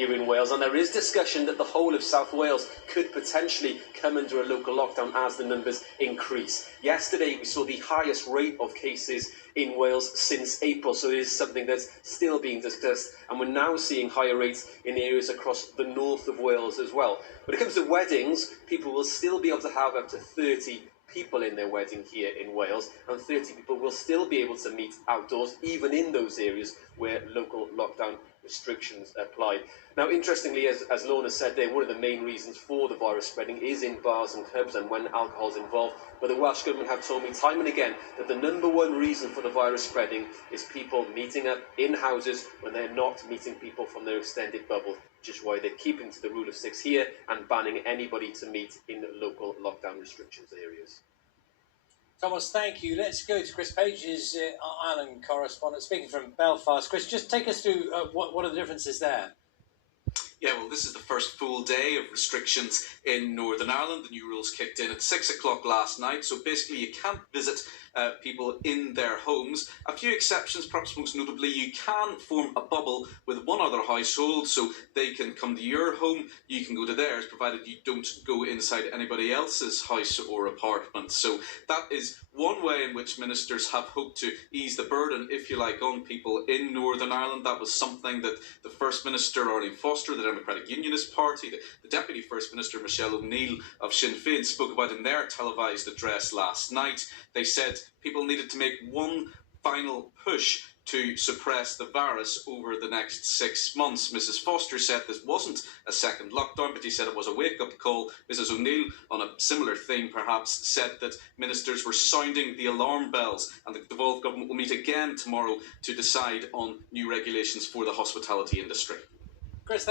here in Wales, and there is discussion that the whole of South Wales could potentially come under a local lockdown as the numbers increase. Yesterday we saw the highest rate of cases in Wales since April, so it is something that's still being discussed, and we're now seeing higher rates in areas across the north of Wales as well. When it comes to weddings, people will still be able to have up to 30 people in their wedding here in Wales, and 30 people will still be able to meet outdoors, even in those areas where local lockdown restrictions apply. Now, interestingly, as Lorna said there, one of the main reasons for the virus spreading is in bars and clubs and when alcohol is involved. But the Welsh Government have told me time and again that the number one reason for the virus spreading is people meeting up in houses when they're not meeting people from their extended bubble, which is why they're keeping to the rule of 6 here and banning anybody to meet in local lockdown restrictions areas. Thomas, thank you. Let's go to Chris Page, who's our Ireland correspondent, speaking from Belfast. Chris, just take us through what are the differences there? Yeah, well, this is the first full day of restrictions in Northern Ireland. The new rules kicked in at 6 o'clock last night, so basically you can't visit people in their homes. A few exceptions, perhaps most notably, you can form a bubble with one other household, so they can come to your home, you can go to theirs, provided you don't go inside anybody else's house or apartment. So that is one way in which ministers have hoped to ease the burden, if you like, on people in Northern Ireland. That was something that the First Minister, Arlene Foster, the Democratic Unionist Party, the Deputy First Minister, Michelle O'Neill of Sinn Féin, spoke about in their televised address last night. They said people needed to make one final push to suppress the virus over the next 6 months. Mrs Foster said this wasn't a second lockdown, but she said it was a wake-up call. Mrs O'Neill, on a similar theme perhaps, said that ministers were sounding the alarm bells, and the devolved government will meet again tomorrow to decide on new regulations for the hospitality industry. Chris,